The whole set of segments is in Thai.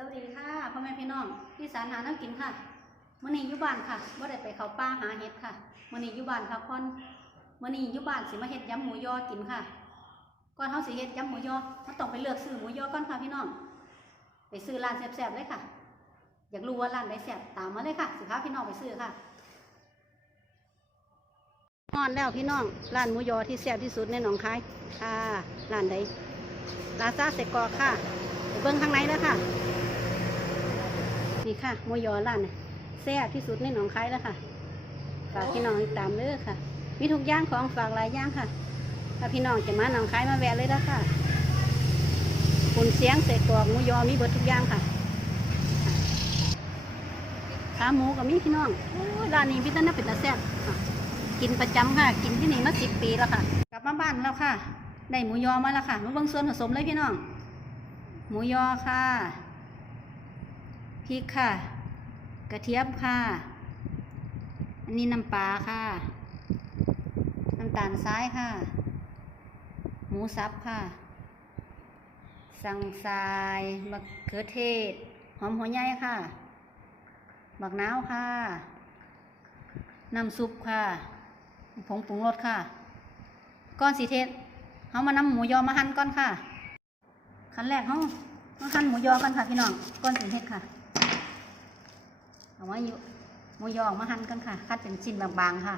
สวัสดีค่ะพ่อแม่พี่น้องพี่สารหาน้ำกินค่ะมื่อนี้อยู่บ้านค่ะว่าได้ไปเขาป่าหาเห็ดค่ะมื่อนี้อยู่บ้านพักผ่อนมื่อนี้อยู่บ้านสิมาเห็ดยำหมูยอกินค่ะก่อนเฮาสิเห็ดยำหมูยอเราต้องไปเลือกซื้อหมูยอก่อนค่ะพี่น้องไปซื้อร้านแซ่บๆเลยค่ะ อยากรู้ว่าร้านไหนแซ่บตามมาเลยค่ะ สิพาพี่น้องไปซื้อค่ะนอนแล้วพี่น้องร้านหมูยอที่แซ่บที่สุดในหนองคายค่ะร้านใดลาซาเซกอค่ะเบิ้งข้างในแล้วค่ะ ค่ะหมูยอร้านแซ่บที่สุดในหนองคายแล้วค่ะ ฝากพี่น้องตามเด้อค่ะ มีทุกย่างของฝากหลายย่างค่ะ ถ้าพี่น้องจะมาหนองคายมาแวะเลยนะค่ะคุนเสียงเสกกรอกหมูยอมีเบิดทุกอย่างค่ะขาหมูกับมีพี่น้องโอ้ยร้านนี้พี่ต้นน่าเป็นตาแซ่บค่กินประจำค่ะ กินที่นี่มาสิบปีแล้วค่ะ กลับมาบ้านแล้วค่ะ ได้หมูยอมาแล้วค่ะมาเบิ่งส่วนผสมเลยพี่น้อง หมูยอค่ะ พริกค่ะ กระเทียมค่ะ อันนี้น้ำปลาค่ะ น้ำตาลทรายค่ะ หมูสับค่ะ สังทรายมะเขือเทศ หอมหัวใหญ่ค่ะบักน้าวค่ะ น้ำซุปค่ะ ผงปรุงรสค่ะ ก้อนสีเทศเขามานำหมูยอมาหั่นก่อนค่ะ ขั้นแรกเขามาหั่นหมูยอกันค่ะพี่น้อง ก้อนสีเทศค่ะ เอาไว้อยู่หมูยองมาหั่นกันค่ะคัดเป็นชิ้นบางๆค่ะ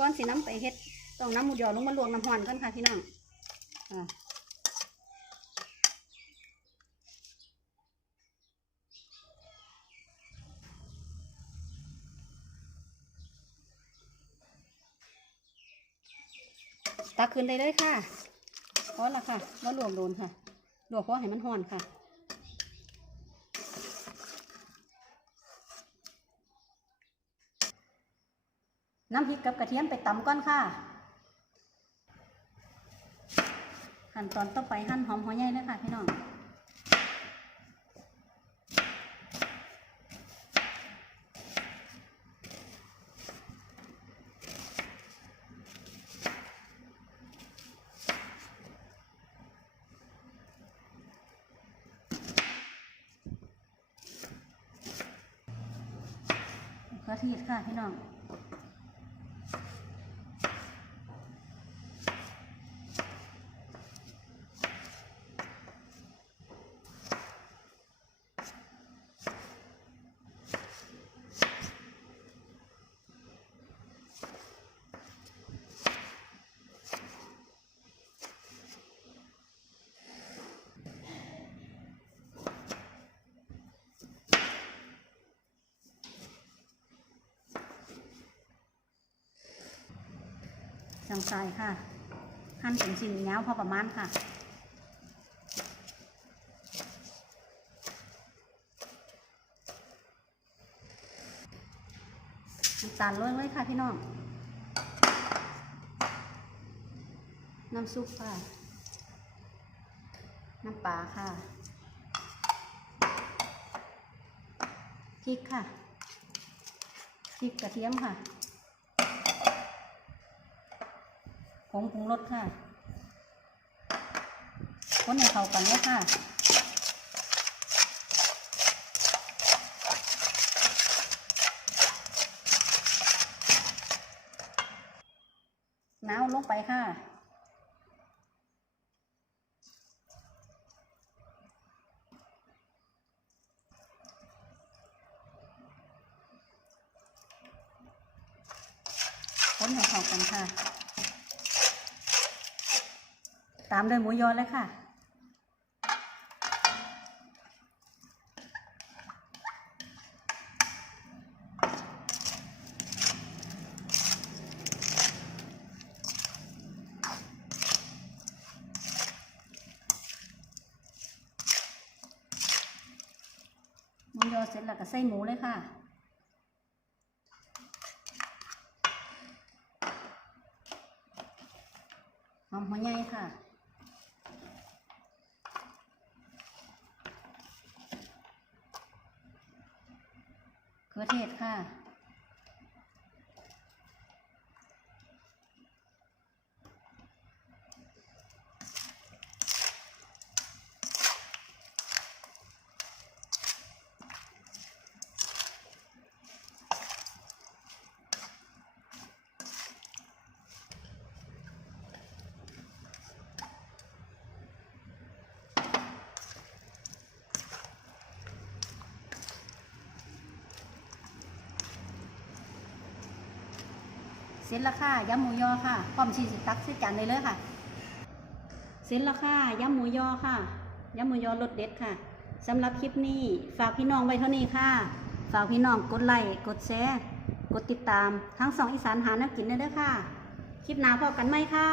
ก้อนสีน้ำไปเฮ็ดต้องน้ำหมูยอลงมาลวกน้ำหอนก่อนค่ะพี่น้องตักขึ้นได้เลยค่ะพอละค่ะว่าลวกโดนค่ะลวกเพราะให้มันห่อนค่ะ น้ำพริกกับกระเทียมไปตำก่อนค่ะ ขั้นตอนต่อไปหั่นหอมหัวใหญ่เลยค่ะพี่น้องกระเทียมค่ะพี่น้อง สังทรายค่ะ หั่นเป็นชิ้นยาวพอประมาณค่ะน้ำตาลโรยไว้ค่ะพี่น้อง น้ำซุปค่ะ น้ำปลาค่ะ พริกค่ะ พริกกระเทียมค่ะ ผงปรุงรสค่ะคนให้เข้ากันเลยค่ะน้ำลงไปค่ะคนให้เข้ากันค่ะ ตามด้วยหมูยอเลยค่ะ หมูยอเสร็จแล้วก็ใส่หมูเลยค่ะหอมหัวใหญ่ค่ะ ขือเทศค่ะ เสร็จแล้วค่ะยำหมูยอค่ะพร้อมชีสตักใส่จานได้เลยค่ะ เสร็จแล้วค่ะยำหมูยอค่ะยำหมูยอรสเด็ดค่ะสำหรับคลิปนี้ฝากพี่น้องไว้เท่านี้ค่ะ ฝากพี่น้องกดไลค์กดแชร์กดติดตามทั้งสองอีสานหาแนักกินได้เด้อค่ะ คลิปหน้าพบกันไหมค่ะ